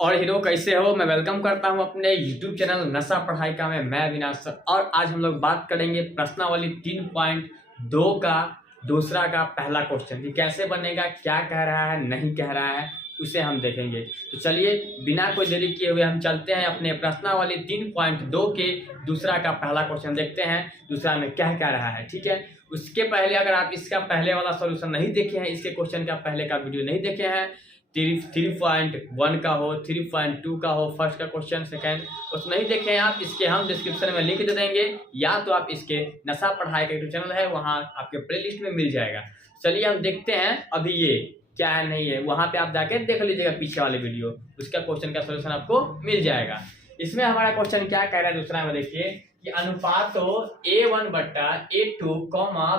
और हीरो कैसे हो। मैं वेलकम करता हूं अपने YouTube चैनल नशा पढ़ाई का में। मैं अविनाश सर, और आज हम लोग बात करेंगे प्रश्नावली 3.2 का दूसरा का पहला क्वेश्चन कि कैसे बनेगा, क्या कह रहा है, नहीं कह रहा है, उसे हम देखेंगे। तो चलिए बिना कोई देरी किए हुए हम चलते हैं अपने प्रश्नावली 3.2 के दूसरा का पहला क्वेश्चन देखते हैं दूसरा में क्या कह रहा है। ठीक है, उसके पहले अगर आप इसका पहले वाला सॉल्यूशन नहीं देखे हैं, इसके क्वेश्चन का पहले का वीडियो नहीं देखे हैं, 3.1 का हो, 3.2 का हो, फर्स्ट का क्वेश्चन, सेकंड उस नहीं देखे हैं आप, इसके हम डिस्क्रिप्शन में लिंक दे देंगे, या तो आप इसके नशा पढ़ाई का यूट्यूब चैनल है वहाँ आपके प्लेलिस्ट में मिल जाएगा। चलिए हम देखते हैं अभी ये क्या है नहीं है, वहाँ पे आप जाके देख लीजिएगा पीछे वाले वीडियो, उसका क्वेश्चन का सोल्यूशन आपको मिल जाएगा। इसमें हमारा क्वेश्चन क्या कह रहा है दूसरा में, देखिए कि अनुपात A1/A2,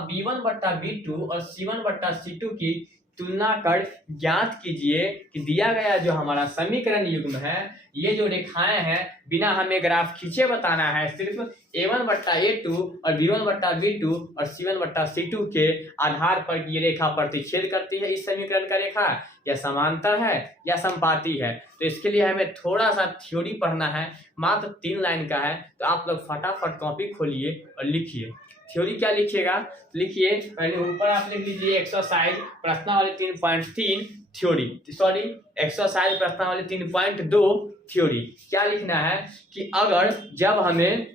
B1/B2 और C1/C2 की तुलना कर ज्ञात कीजिए कि दिया गया जो हमारा समीकरण युग्म है, ये जो रेखाएं हैं बिना हमें ग्राफ खींचे बताना है, सिर्फ A1/A2 और B1/B2 और C1/C2 के आधार पर ये रेखा प्रतिच्छेद करती है इस समीकरण का रेखा, या समांतर है या समपाती है। तो इसके लिए हमें थोड़ा सा थ्योरी पढ़ना है, मात्र 3 लाइन का है, तो आप लोग फटाफट कॉपी खोलिए और लिखिए। थ्योरी क्या लिखिएगा, लिखिए पहले ऊपर आप लिख लीजिए एक्सरसाइज प्रश्नावली 3.3 थ्योरी, सॉरी एक्सरसाइज प्रश्नावली 3.2 थ्योरी। क्या लिखना है कि अगर जब हमें,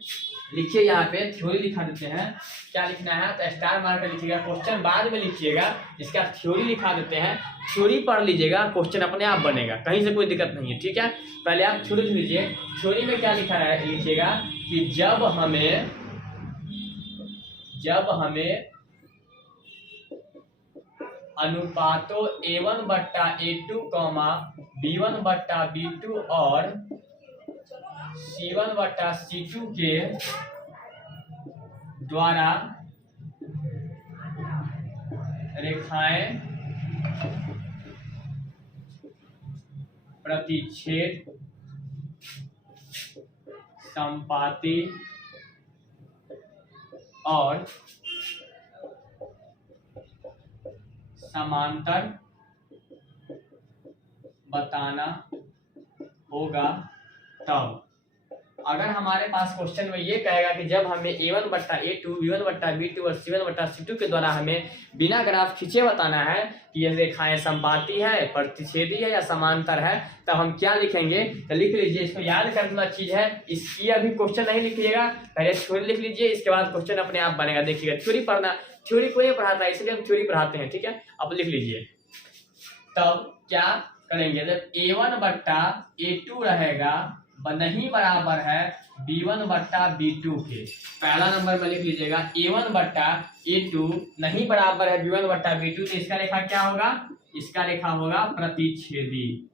लिखिए यहाँ पे थ्योरी लिखा देते हैं, क्या लिखना है तो स्टार मार कर लिखिएगा, क्वेश्चन बाद में लिखिएगा, इसका थ्योरी लिखा देते हैं, थ्योरी पढ़ लीजिएगा, क्वेश्चन अपने आप बनेगा, कहीं से कोई दिक्कत नहीं है। ठीक है, पहले आप थ्योरी लिख लीजिए। थ्योरी में क्या लिखा है लिखिएगा कि जब हमें अनुपातों A1/A2, B1/B2 और C1/C2 के द्वारा रेखाएं प्रतिच्छेद, समपाती और समांतर बताना होगा। तब अगर हमारे पास क्वेश्चन में ये कहेगा कि जब हमें A1/A2, B1/B2 और C1/C2 के द्वारा हमें बिना ग्राफ खींचे बताना है कि ये रेखाएं समपाती है, प्रतिच्छेदी है या समांतर है, तब हम क्या लिखेंगे तो लिख लीजिए, इसको याद करने वाला चीज है, इसकी अभी क्वेश्चन नहीं लिखिएगा, पहले थ्योरी लिख लीजिए, इसके बाद क्वेश्चन अपने आप बनेगा। देखिएगा थ्योरी पढ़ना, थ्योरी कोई नहीं पढ़ाता है, इसलिए हम थ्योरी पढ़ाते हैं। ठीक है, अब लिख लीजिए। तब क्या करेंगे, जब A1/A2 रहेगा नहीं बराबर है B1/B2 के, पहला नंबर में लिख लीजिएगा A1/A2 नहीं बराबर है B1/B2, तो इसका रेखा क्या होगा, इसका रेखा होगा प्रतिच्छेदी।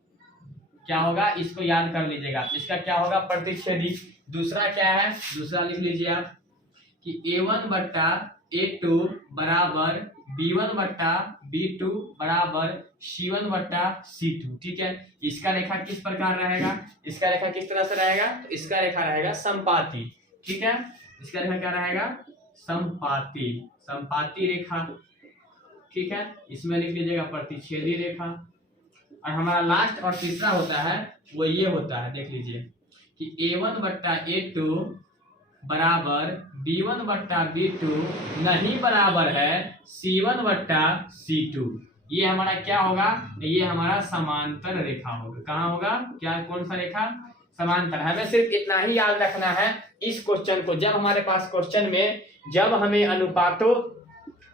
क्या होगा, इसको याद कर लीजिएगा, इसका क्या होगा प्रतिच्छेदी। दूसरा क्या है, दूसरा लिख लीजिए आप कि A1/A2 बराबर B1/B2 बराबर C1/C2। ठीक है, इसका रेखा किस प्रकार रहेगा, इसका रेखा किस तरह से रहेगा, तो इसका रेखा रहेगा समपाती। ठीक है, इसका रेखा क्या रहेगा, समपाती, समपाती रेखा। ठीक है, इसमें लिख लीजिएगा प्रतिच्छेदी रेखा। और हमारा लास्ट और तीसरा होता है वो ये होता है, देख लीजिए कि A1/A2 बराबर B1/B2 नहीं बराबर है C1/C2। ये हमारा क्या होगा, ये हमारा समांतर रेखा होगा। कहाँ होगा, क्या कौन सा रेखा, समांतर। हमें सिर्फ इतना ही याद रखना है इस क्वेश्चन को, जब हमारे पास क्वेश्चन में जब हमें अनुपातों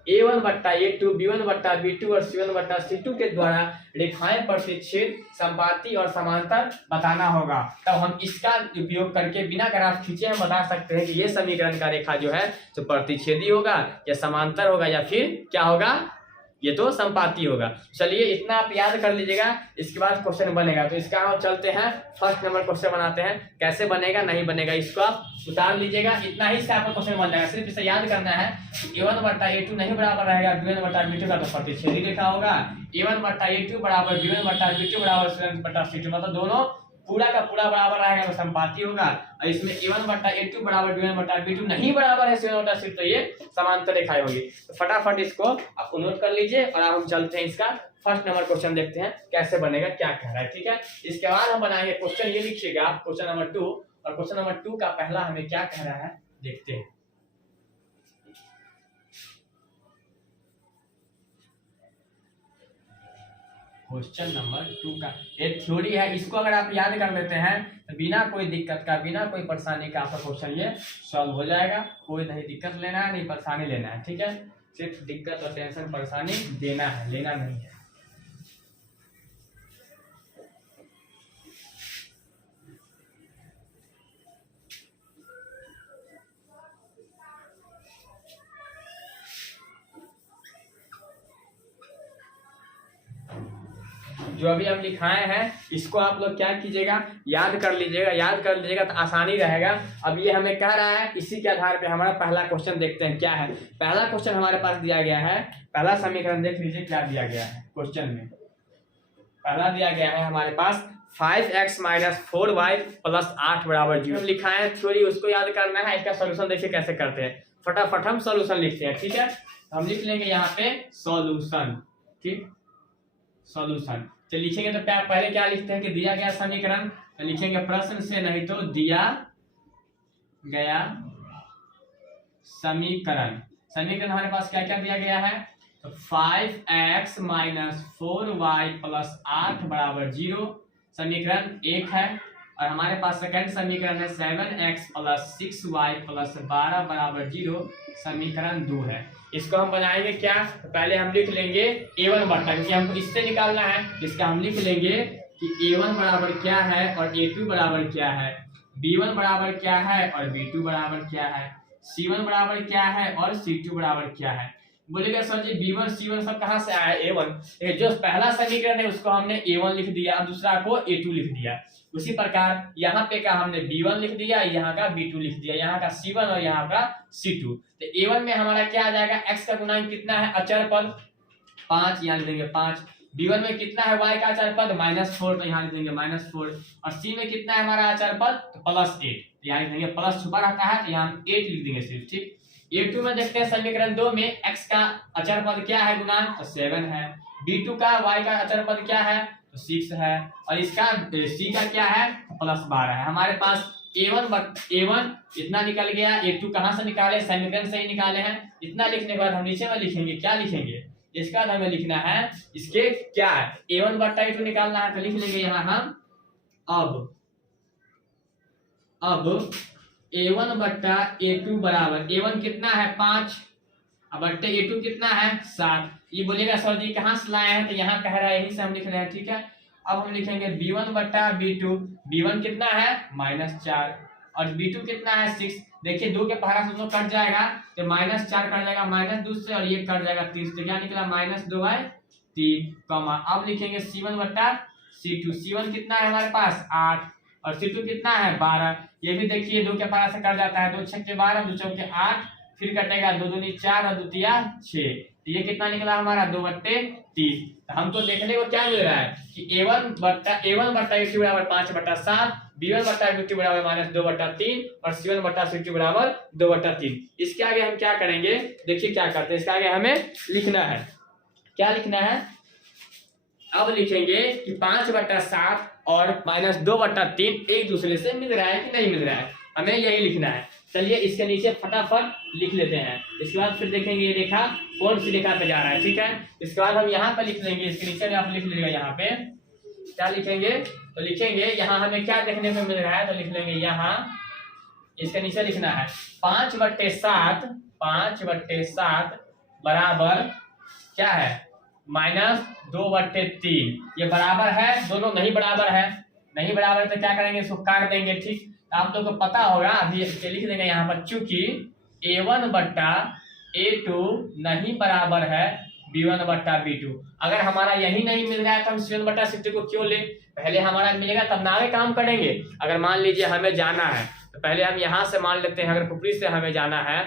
A1/A2, B1/B2 और C1/C2 के द्वारा रेखाएं प्रतिच्छेद, समपाती और समांतर बताना होगा, तब हम इसका उपयोग करके बिना ग्राफ खींचे हम बता सकते हैं कि ये समीकरण का रेखा जो है तो प्रतिच्छेदी होगा या समांतर होगा या फिर क्या होगा, ये तो समपाती होगा। चलिए इतना आप याद कर लीजिएगा, इसके बाद क्वेश्चन बनेगा। तो इसका हम चलते हैं फर्स्ट नंबर क्वेश्चन बनाते हैं, कैसे बनेगा नहीं बनेगा इसको आप उतार लीजिएगा, इतना ही से आपका क्वेश्चन बन जाएगा। सिर्फ इसे याद करना है A1/A2 नहीं बराबर रहेगा B1/B2 का, तो प्रतिच्छेदी रेखा होगा। A1/A2 बराबर B1/B2 बराबर C1/C2, मतलब दोनों पूरा का पूरा बराबर रहेगा तो संपाती होगा, और इसमें a1 बटा a2 बराबर b1 बटा b2 नहीं बराबर है c1 बटा c2, तो ये समांतर रेखाएं होगी। तो फटाफट इसको आप नोट कर लीजिए और अब हम चलते हैं इसका फर्स्ट नंबर क्वेश्चन देखते हैं कैसे बनेगा, क्या कह रहा है। ठीक है, इसके बाद हम बनाएंगे क्वेश्चन, ये लिखिएगा क्वेश्चन नंबर 2, और क्वेश्चन नंबर 2 का पहला हमें क्या कह रहा है देखते हैं। क्वेश्चन नंबर 2 का एक थ्योरी है, इसको अगर आप याद कर लेते हैं तो बिना कोई दिक्कत का, बिना कोई परेशानी का आपका क्वेश्चन ये सॉल्व हो जाएगा। कोई नहीं दिक्कत लेना है, नहीं परेशानी लेना है। ठीक है, सिर्फ दिक्कत और टेंशन परेशानी देना है, लेना नहीं है। जो अभी हम लिखाए हैं इसको आप लोग क्या कीजिएगा, याद कर लीजिएगा, याद कर लीजिएगा तो आसानी रहेगा। अब ये हमें कह रहा है, इसी के आधार पे हमारा पहला क्वेश्चन देखते हैं क्या है। पहला क्वेश्चन हमारे पास दिया गया है, पहला समीकरण देख लीजिए क्या दिया गया है क्वेश्चन में। पहला दिया गया है हमारे पास 5x - 4y + 8 = 0 लिखा है थ्योरी, उसको याद करना है। इसका सोल्यूशन देखिए कैसे करते हैं, फटाफट हम सोल्यूशन लिखते हैं। ठीक है, हम लिख लेंगे यहाँ पे सोल्यूशन। ठीक, सोल्यूशन तो लिखेंगे तो पहले क्या लिखते हैं कि दिया गया समीकरण, तो लिखेंगे प्रश्न से नहीं तो दिया गया समीकरण। समीकरण हमारे पास क्या क्या दिया गया है, तो 5x - 4y + 8 = 0 समीकरण 1 है, और हमारे पास सेकंड समीकरण है 7x + 6y + 12 = 0 समीकरण 2 है। इसको हम बनाएंगे क्या, तो पहले हम लिख लेंगे a1 बटा, क्योंकि हमको इससे निकालना है, इसका हम लिख लेंगे कि a1 बराबर क्या है और a2 बराबर क्या है, b1 बराबर क्या है और b2 बराबर क्या है, c1 बराबर क्या है और c2 बराबर क्या है। बोलेगा सर जी b1 c1 सब कहाँ से आया, a1, जो पहला समीकरण है उसको हमने a1 लिख दिया, दूसरा को a2 लिख दिया। उसी प्रकार यहाँ पे का हमने b1 लिख दिया, यहाँ का b2 लिख दिया, यहाँ का c1 और यहाँ का c2। तो a1 में हमारा क्या आ जाएगा, x का गुणांक कितना है, अचर पद 5, यहाँ लिख देंगे 5। b1 में कितना है, y का अचर पद -4, तो यहाँ लिख देंगे -4। और c में कितना है हमारा अचर पद, तो +8, यहाँ लिख देंगे, प्लस छुपा रहता है तो यहाँ हम 8 लिख देंगे सिर्फ। ठीक, a2 में देखते हैं समीकरण 2 में x का अचर पद क्या है गुणांक, तो 7 है। b2 का y का अचर पद क्या है, तो 6 है, और इसका c का क्या है, +12 है। हमारे पास a1 इतना निकल गया, a2 कहाँ से निकाले, समीकरण से ही निकाले हैं। इतना लिखने के बाद हम नीचे में लिखेंगे, क्या लिखेंगे, इसका हमें लिखना है इसके क्या है, a1 बटा a2 निकालना है, तो लिख लेंगे यहाँ हम अब a1 बटा a2 बराबर, a1 कितना है 5 अब बट्टे a2 कितना है 7। ये बोलेगा सर जी कहाँ से लाए हैं, तो यहाँ कह रहा है यहीं से हम लिख रहे हैं। ठीक है, अब हम लिखेंगे b1 बटा b2, b1 कितना है -4 और b2 कितना है 6। देखिए 2 के पहाड़ा से 2 कट जाएगा तो -4 कट जाएगा -2 से, और ये कट जाएगा 3 से, क्या निकला -2/3, कॉमा। अब लिखेंगे c1 बटा c2, c1 कितना है हमारे पास 8 और c2 कितना है 12। ये भी देखिए 2 के पहाड़ा से कट जाता है, 2 छक्के 12, 2 चौके 8, फिर कटेगा 2 दूनी 4 और 2 तिया 6, तो ये कितना निकला हमारा 2/3। तो हमको देखने को क्या मिल रहा है कि a1 बटा a2 बराबर 5/7, b1 बटा b2 बराबर -2/3 और c1 बटा c2 बराबर 2/3। इसके आगे हम क्या करेंगे, देखिए क्या करते हैं, इसके आगे हमें लिखना है, क्या लिखना है, अब लिखेंगे कि 5/7 और -2/3 एक दूसरे से मिल रहा है कि नहीं मिल रहा है, हमें यही लिखना है। चलिए इसके नीचे फटाफट लिख लेते हैं, इसके बाद फिर देखेंगे ये रेखा कौन सी रेखा पे जा रहा है। ठीक है, इसके बाद हम यहाँ पे लिख लेंगे, इसके नीचे में आप लिख लीजिएगा, यहाँ पे क्या लिखेंगे, तो लिखेंगे यहाँ हमें क्या देखने को मिल रहा है, तो लिख लेंगे यहाँ इसके नीचे लिखना है 5/7 बराबर क्या है -2/3। ये बराबर है, दोनों नहीं बराबर है, नहीं बराबर तो क्या करेंगे, इसको काट देंगे। ठीक, आप लोग को पता होगा, अभी लिख देंगे यहाँ पर, चूंकि a1 बटा a2 नहीं बराबर है b1 बटा b2। अगर हमारा यही नहीं मिल रहा है तो हम c1 बटा c2 को क्यों ले, पहले हमारा मिलेगा तब ना आगे काम करेंगे। अगर मान लीजिए हमें जाना है तो पहले हम यहाँ से मान लेते हैं, अगर पुपरी से हमें जाना है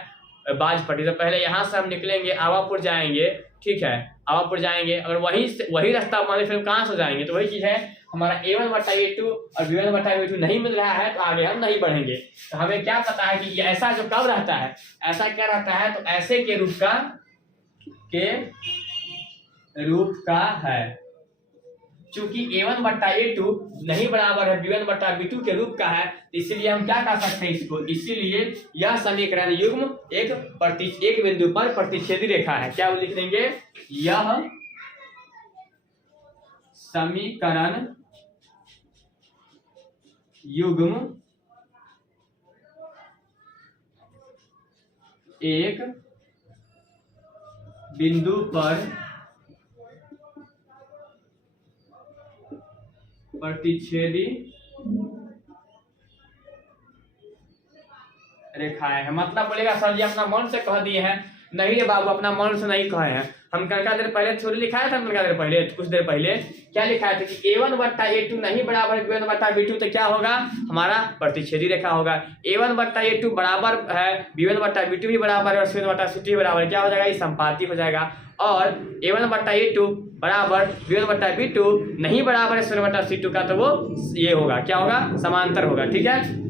बाजपट्टी, तो पहले यहाँ से हम निकलेंगे, आवापुर जाएंगे, ठीक है। अब आप जाएंगे, अगर वही रास्ता मान फिर कहाँ से जाएंगे, तो वही चीज़ है हमारा a1/a2 और b1/b2 नहीं मिल रहा है, तो आगे हम नहीं बढ़ेंगे। तो हमें क्या पता है कि ऐसा जो कब रहता है, ऐसा क्या रहता है, तो ऐसे के रूप का है। चूंकि a1/a2 नहीं बराबर है b1/b2 के रूप का है, इसीलिए हम क्या कर सकते हैं इसको, इसीलिए यह समीकरण युग्म एक बिंदु पर प्रतिच्छेदी रेखा है। क्या लिख देंगे, यह समीकरण युग्म एक बिंदु पर प्रतिच्छेदी रेखाएं है। मतलब बोलेगा सर जी अपना मन से कह दिए हैं, नहीं रे बाबू अपना मन से नहीं कहे हैं, हम कल देर पहले थोड़ी लिखाया था, कुछ देर पहले क्या लिखाया था कि a1/a2 नहीं बराबर है b1/b2, तो क्या होगा, हमारा प्रतिच्छेदी रेखा होगा। a1/a2 बराबर है b1/b2 भी बराबर है और c1/c2 भी बराबर है, क्या हो जाएगा, ये संपाती हो जाएगा। और a1/a2 बराबर b1/b2 नहीं बराबर है c1/c2 का, तो वो ये होगा, क्या होगा, समांतर होगा। ठीक है,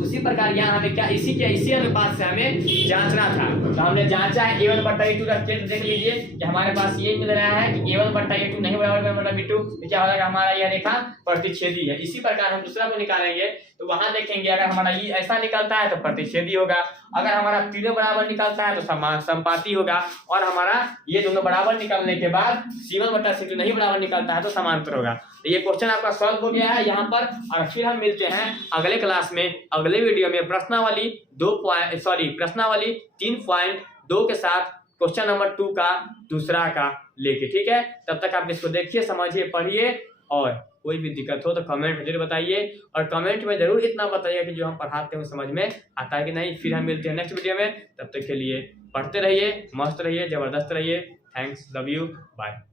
उसी प्रकार यहाँ हमें क्या इसी अनुपात से हमें जांचना था, तो हमने जांचा है a1/a2 का केंद्र देख लीजिए कि हमारे पास ये मिल रहा है कि a1/a2 नहीं बराबर b1/b2, तो क्या हो जाएगा, हमारा यह रेखा प्रतिच्छेदी है। इसी प्रकार हम दूसरा को निकालेंगे, तो वहां देखेंगे अगर हमारा ये ऐसा निकलता है तो प्रतिच्छेदी होगा, अगर हमारा तीनों बराबर निकलता है तो संपाती होगा, और हमारा ये दोनों बराबर निकलने के बाद c1/c2 नहीं बराबर निकलता है तो समांतर होगा। तो ये क्वेश्चन आपका सॉल्व हो गया है यहाँ पर, और फिर हम मिलते हैं अगले क्लास में, अगले वीडियो में प्रश्नावली 3.2 के साथ क्वेश्चन नंबर 2 का दूसरा का लेके। ठीक है, तब तक आप इसको देखिए, समझिए, पढ़िए, और कोई भी दिक्कत हो तो कमेंट में जरूर बताइए, और कमेंट में जरूर इतना बताइए कि जो हम पढ़ाते हैं समझ में आता है कि नहीं। फिर हम मिलते हैं नेक्स्ट वीडियो में, तब तक के लिए पढ़ते रहिए, मस्त रहिए, जबरदस्त रहिए। Thanks, love you, bye.